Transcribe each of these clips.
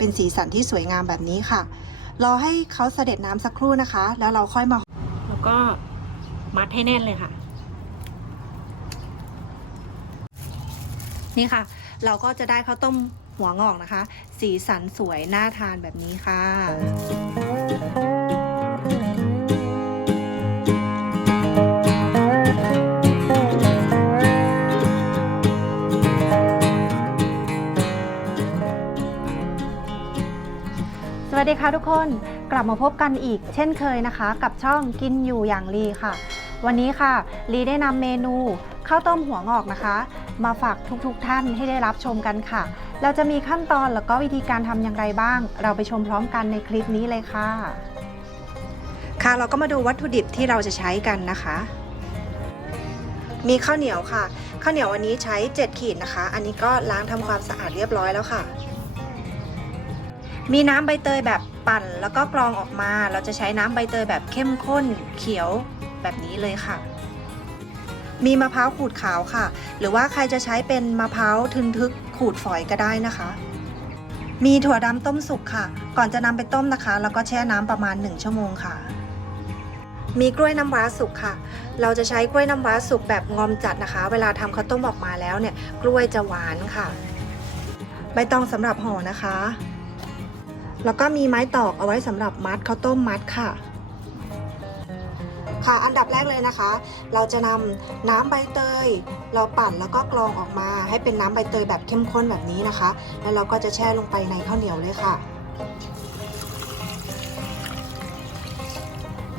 เป็นสีสันที่สวยงามแบบนี้ค่ะ รอให้เขาเสด็จน้ำสักครู่นะคะ แล้วเราค่อยมา แล้วก็มัดให้แน่นเลยค่ะ นี่ค่ะ เราก็จะได้ข้าวต้มหัวงอกนะคะ สีสันสวยน่าทานแบบนี้ค่ะ วัสดีค่ะทุกคนกลับมาพบกันอีก เช่นเคยนะคะ กับช่องกินอยู่อย่างลีค่ะ วันนี้ค่ะลีได้นำเมนูข้าวต้มหัวงอกนะคะ มาฝากทุกๆทท่านให้ได้รับชมกันค่ะ เราจะมีขั้นตอนแล้วก็วิธีการทำอย่างไรบ้าง เราไปชมพร้อมกันในคลิปนี้เลยค่ะ ค่ะเราก็มาดูวัตถุดิบที่เราจะใช้กันนะคะ มีข้าวเหนียวค่ะ ข้าวเหนียววันนี้ใช้ 7 ขีดนะคะ อันนี้ก็ล้างทำความสะอาดเรียบร้อยแล้วค่ะ มีน้ำใบเตยแบบปั่นแล้วก็กรองออกมา เราจะใช้น้ำใบเตยแบบเข้มข้นเขียวแบบนี้เลยค่ะ มีมะพร้าวขูดขาวค่ะ หรือว่าใครจะใช้เป็นมะพร้าวทึนทึกขูดฝอยก็ได้นะคะ มีถั่วดำต้มสุกค่ะ ก่อนจะนำไปต้มนะคะ แล้วก็แช่น้ำประมาณ 1 ชั่วโมงค่ะ มีกล้วยน้ำว้าสุกค่ะ เราจะใช้กล้วยน้ำว้าสุกแบบงอมจัดนะคะ เวลาทำข้าวต้มออกมาแล้วเนี่ย กล้วยจะหวานค่ะ ใบตองสำหรับห่อนะคะ แล้วก็มีไม้ตอกเอาไว้สำหรับมัดข้าวต้มมัดค่ะ ค่ะอันดับแรกเลยนะคะ เราจะนำน้ำใบเตย เราปั่นแล้วก็กรองออกมา ให้เป็นน้ำใบเตยแบบเข้มข้นแบบนี้นะคะ แล้วเราก็จะแช่ลงไปในข้าวเหนียวเลยค่ะ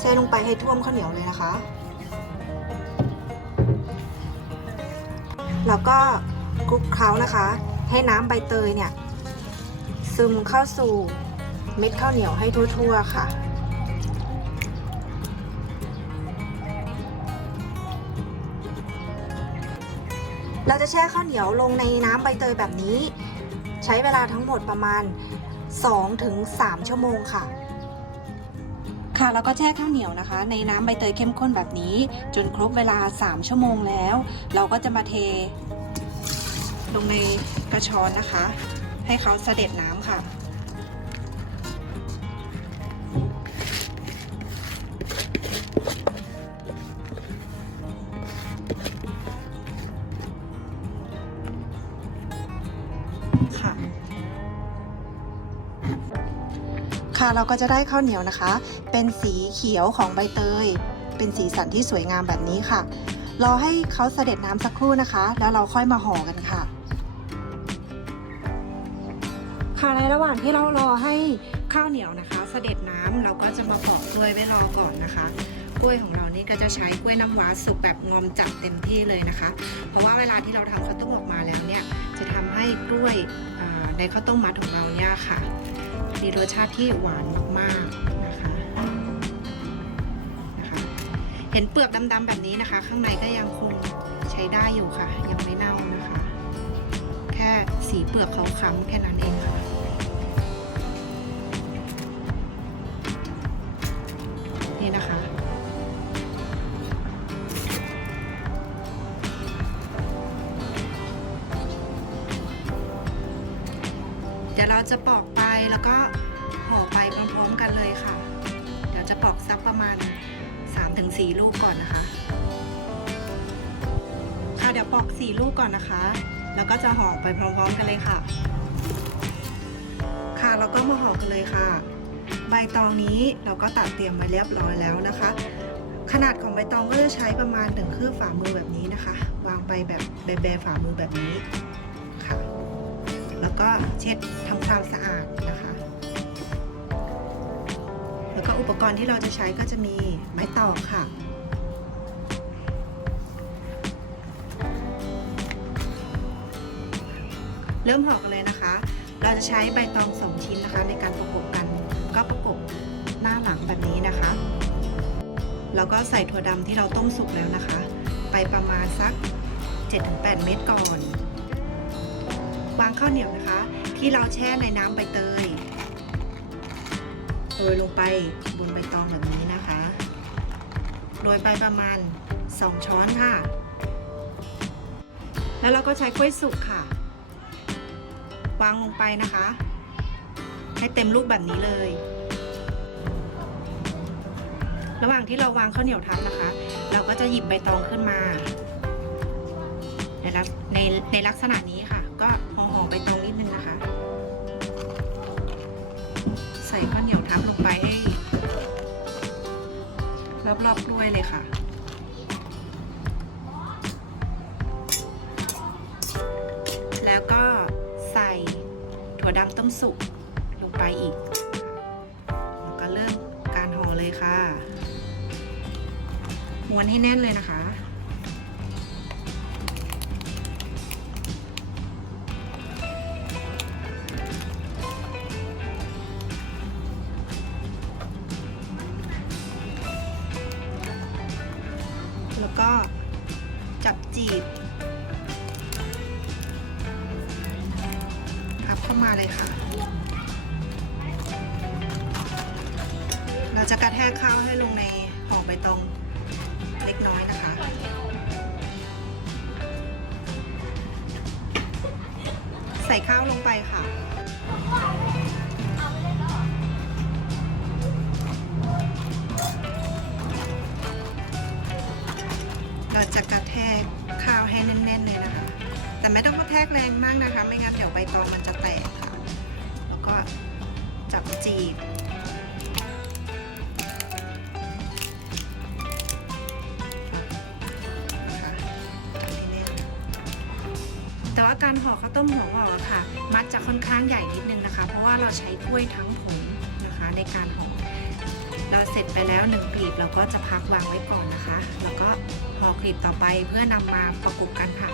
แช่ลงไปให้ท่วมข้าวเหนียวเลยนะคะ แล้วก็คลุกเคล้านะคะ ให้น้ำใบเตยเนี่ย ซึมเข้าสู่ เม็ดข้าวเหนียวให้ทั่วๆค่ะ เราจะแช่ข้าวเหนียวลงในน้ำใบเตยแบบนี้ ใช้เวลาทั้งหมดประมาณ 2-3 ชั่วโมงค่ะ ค่ะแล้วก็แช่ข้าวเหนียวนะคะ ในน้ำใบเตยเข้มข้นแบบนี้ จนครบเวลา 3 ชั่วโมงแล้ว เราก็จะมาเท ลงในกระชอนนะคะ ให้เขาเสด็จน้ำค่ะค่ะ เราก็จะได้ข้าวเหนียวนะคะ เป็นสีเขียวของใบเตย เป็นสีสันที่สวยงามแบบนี้ค่ะ รอให้เขาเสด็จน้ำสักครู่นะคะ แล้วเราค่อยมาห่อกันค่ะ ค่ะในระหว่างที่เรารอให้ข้าวเหนียวนะคะ เสด็จน้ำเราก็จะมาปอกกล้วยไว้รอก่อนนะคะกล้วยของเรานี่ก็จะใช้กล้วยน้ำว้าสุกแบบงอมจัดเต็มที่เลยนะคะ เพราะว่าเวลาที่เราทำข้าวต้มออกมาแล้วเนี่ย จะทำให้กล้วยในข้าวต้มมัดของเราเนี่ยค่ะ มีรสชาติที่หวานมากๆนะคะนะคะ เห็นเปลือกดำๆแบบนี้นะคะ ข้างในก็ยังคงใช้ได้อยู่ค่ะ ยังไม่เน่านะคะ แค่สีเปลือกเขาค้ำแค่นั้นเองค่ะนี่นะคะเดี๋ยวเราจะปอกไป แล้วก็ห่อไปพร้อมๆกันเลยค่ะ เดี๋ยวจะปอกซักประมาณ 3-4 ลูกก่อนนะคะ ค่ะเดี๋ยวปอก 4 ลูกก่อนนะคะ แล้วก็จะห่อไปพร้อมๆกันเลยค่ะ ค่ะแล้วก็มาห่อกันเลยค่ะ ใบตองนี้เราก็ตัดเตรียมไว้เรียบร้อยแล้วนะคะ ขนาดของใบตองก็จะใช้ประมาณถึงคืบฝ่ามือแบบนี้นะคะ วางไปแบบแบๆฝ่ามือแบบนี้ แล้วก็เช็ดทำความสะอาดนะคะ แล้วก็อุปกรณ์ที่เราจะใช้ก็จะมีไม้ตอกค่ะ เริ่มห่อกันเลยนะคะ เราจะใช้ใบตองสองชิ้นนะคะ ในการประกบกัน ก็ประกบหน้าหลังแบบนี้นะคะ แล้วก็ใส่ถั่วดำที่เราต้มสุกแล้วนะคะ ไปประมาณสัก 7-8 เม็ดก่อน วางข้าวเหนียวนะคะ ที่เราแช่ในน้ำใบเตยโรยลงไปบนใบตองแบบนี้นะคะโรยไปประมาณ 2 ช้อนค่ะ แล้วเราก็ใช้กล้วยสุกค่ะ วางลงไปนะคะ ให้เต็มลูกแบบนี้เลย ระหว่างที่เราวางข้าวเหนียวทับนะคะ เราก็จะหยิบใบตองขึ้นมา ในในในลักษณะนี้ค่ะ ก็ ห่อห่อใบตองนิดนึงนะคะ ใส่ข้าวเหนียวทับลงไปให้รอบๆกล้วยเลยค่ะแล้วก็ใส่ถั่วดำต้มสุกลงไปอีก แล้วก็เริ่มการห่อเลยค่ะ ม้วนให้แน่นเลยนะคะ จะกระแทกข้าวให้ลงในห่อใบตองเล็กน้อยนะคะ ใส่ข้าวลงไปค่ะเราจะกระแทกข้าวให้แน่นๆเลยนะคะ แต่ไม่ต้องกระแทกแรงมากนะคะ ไม่งั้นเดี๋ยวใบตองมันจะแตกค่ะ แล้วก็จับจีบ แต่ว่าการห่อข้าวต้มหัวห่ออะค่ะ มัดจะค่อนข้างใหญ่นิดนึงนะคะ เพราะว่าเราใช้ถ้วยทั้งผงนะคะในการห่อเราเสร็จไปแล้วหนึ่งกลีบเราก็จะพักวางไว้ก่อนนะคะ แล้วก็ห่อกลีบต่อไปเพื่อนำมาประกบกันค่ะ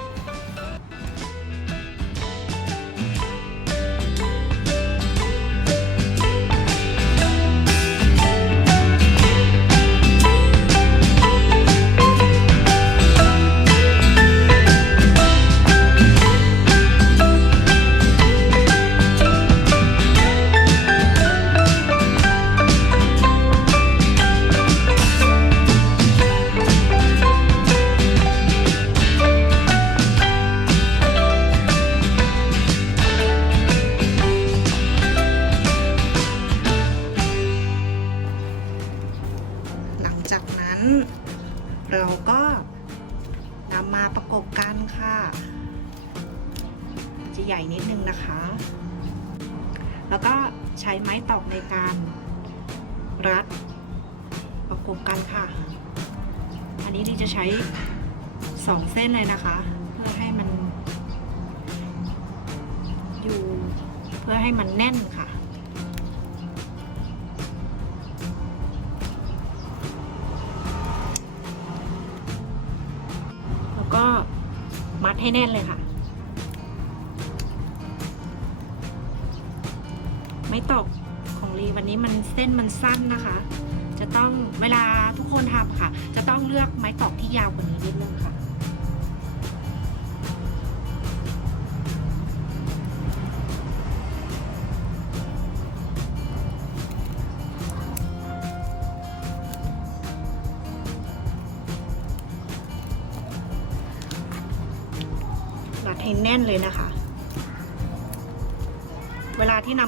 สองเส้นเลยนะคะ เพื่อให้มัน อยู่ เพื่อให้มันแน่นค่ะ แล้วก็มัดให้แน่นเลยค่ะ ไม่ตกของลีวันนี้มันเส้นมันสั้นนะคะจะต้องเวลาทุกคนทำค่ะ จะต้องเลือกไม้ตอกที่ยาวกว่านี้นิดนึงค่ะ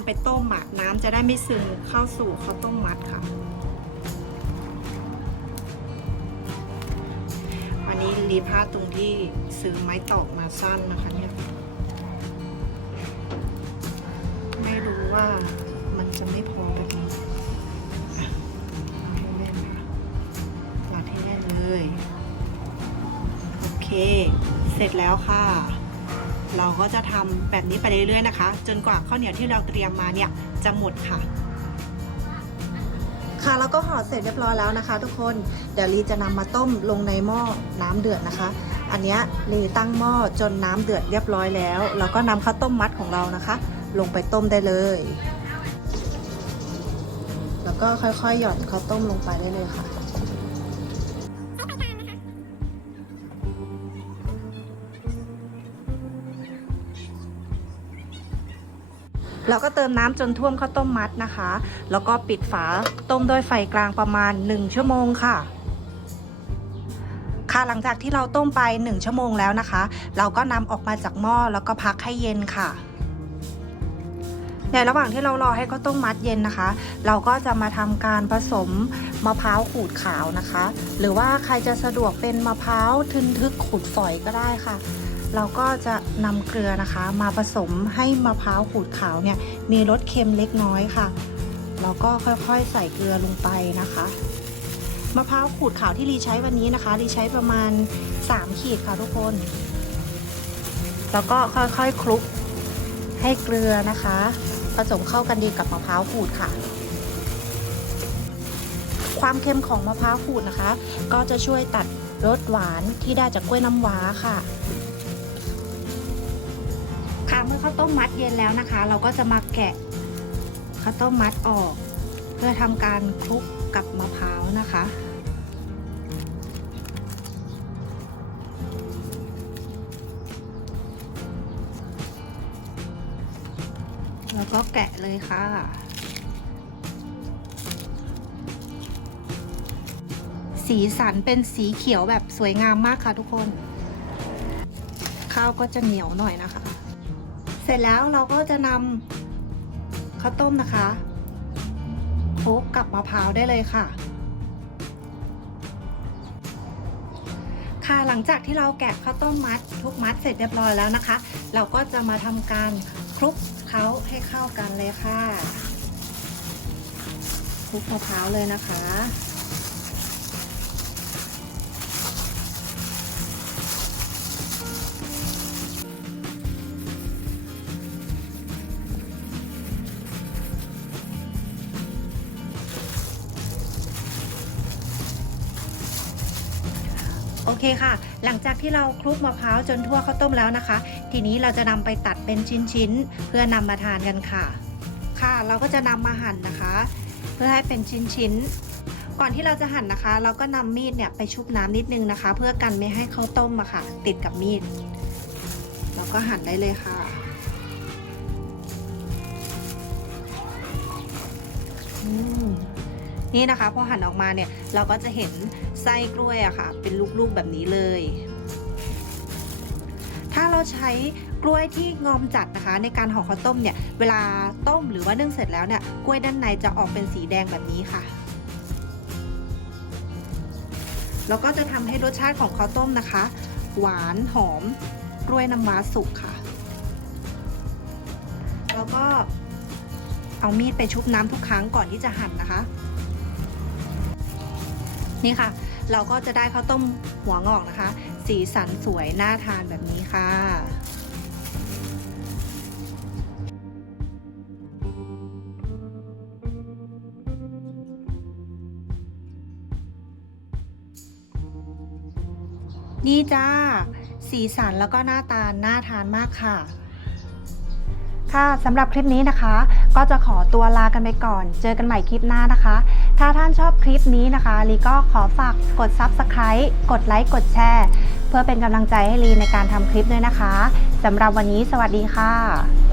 ไปต้มอะน้ำจะได้ไม่ซึมเข้าสู่ข้าวต้มมัดค่ะ วันนี้รีพลาดตรงที่ซื้อไม้ตอกมาสั้นนะคะเนี่ย ไม่รู้ว่ามันจะไม่พอแบบนี้อะเอาให้แน่นค่ะรัดให้แน่นเลย โอเค เสร็จแล้วค่ะ เราก็จะทำแบบนี้ไปเรื่อยๆนะคะ จนกว่าข้าวเหนียวที่เราเตรียมมาเนี่ยจะหมดค่ะ ค่ะแล้วก็ห่อเสร็จเรียบร้อยแล้วนะคะ ทุกคนเดี๋ยวลีจะนำมาต้มลงในหม้อน้ำเดือดนะคะ อันนี้ลีตั้งหม้อจนน้ำเดือดเรียบร้อยแล้วแล้วก็นำข้าวต้มมัดของเรานะคะ ลงไปต้มได้เลย แล้วก็ค่อยๆหย่อนข้าวต้มลงไปได้เลยค่ะ เราก็เติมน้ำจนท่วมข้าวต้มมัดนะคะ แล้วก็ปิดฝาต้มด้วยไฟกลางประมาณ 1 ชั่วโมงค่ะ ค่ะหลังจากที่เราต้มไป 1 ชั่วโมงแล้วนะคะ เราก็นำออกมาจากหม้อแล้วก็พักให้เย็นค่ะในระหว่างที่เรารอให้ข้าวต้มมัดเย็นนะคะ เราก็จะมาทำการผสมมะพร้าวขูดขาวนะคะ หรือว่าใครจะสะดวกเป็นมะพร้าวทึนทึกขูดฝอยก็ได้ค่ะ เราก็จะนำเกลือนะคะ มาผสมให้มะพร้าวขูดขาวเนี่ยมีรสเค็มเล็กน้อยค่ะเราก็ค่อยๆใส่เกลือลงไปนะคะมะพร้าวขูดขาวที่รีใช้วันนี้นะคะรีใช้ประมาณ 3 ขีดค่ะทุกคน แล้วก็ค่อยๆคลุกให้เกลือนะคะ ผสมเข้ากันดีกับมะพร้าวขูดค่ะ ความเค็มของมะพร้าวขูดนะคะ ก็จะช่วยตัดรสหวานที่ได้จากกล้วยน้ำว้าค่ะค่ะ เมื่อข้าวต้มมัดเย็นแล้วนะคะ เราก็จะมาแกะข้าวต้มมัดออก เพื่อทำการคลุกกับมะพร้าวนะคะแล้วก็แกะเลยค่ะ สีสันเป็นสีเขียวแบบสวยงามมากค่ะทุกคน ข้าวก็จะเหนียวหน่อยนะคะ เสร็จแล้วเราก็จะนำข้าวต้มนะคะคลุกกับมะพร้าวได้เลยค่ะ ค่ะหลังจากที่เราแกะข้าวต้มมัด ทุกมัดเสร็จเรียบร้อยแล้วนะคะ เราก็จะมาทำการคลุกเขาให้เข้ากันเลยค่ะคลุกมะพร้าวเลยนะคะ เคค่ะ หลังจากที่เราคลุกมะพร้าวจนทั่วข้าวต้มแล้วนะคะ ทีนี้เราจะนำไปตัดเป็นชิ้นๆ เพื่อนำมาทานกันค่ะ ค่ะ เราก็จะนำมาหั่นนะคะ เพื่อให้เป็นชิ้นๆ ก่อนที่เราจะหั่นนะคะ เราก็นำมีดเนี่ยไปชุบน้ำนิดนึงนะคะ เพื่อกันไม่ให้ข้าวต้มอะค่ะ ติดกับมีด เราก็หั่นได้เลยค่ะนี่นะคะพอหั่นออกมาเนี่ยเราก็จะเห็น ไส้กล้วยอะค่ะ เป็นลูกๆแบบนี้เลย ถ้าเราใช้กล้วยที่งอมจัดนะคะ ในการห่อข้าวต้มเนี่ย เวลาต้มหรือว่านึ่งเสร็จแล้วเนี่ย กล้วยด้านในจะออกเป็นสีแดงแบบนี้ค่ะแล้วก็จะทำให้รสชาติของข้าวต้มนะคะ หวานหอมกล้วยน้ำว้าสุกค่ะ แล้วก็เอามีดไปชุบน้ำทุกครั้งก่อนที่จะหั่นนะคะ นี่ค่ะ เราก็จะได้ข้าวต้มหัวงอกนะคะ สีสันสวยน่าทานแบบนี้ค่ะนี่จ้า สีสันแล้วก็หน้าตาน่าทานมากค่ะ ค่ะสำหรับคลิปนี้นะคะ ก็จะขอตัวลากันไปก่อน เจอกันใหม่คลิปหน้านะคะ ถ้าท่านชอบ ลิปนี้นะคะลีก็ขอฝากกด Subscribe กดไลค์กดแชร์ เพื่อเป็นกำลังใจให้ลีในการทำคลิปด้วยนะคะสำหรับวันนี้สวัสดีค่ะ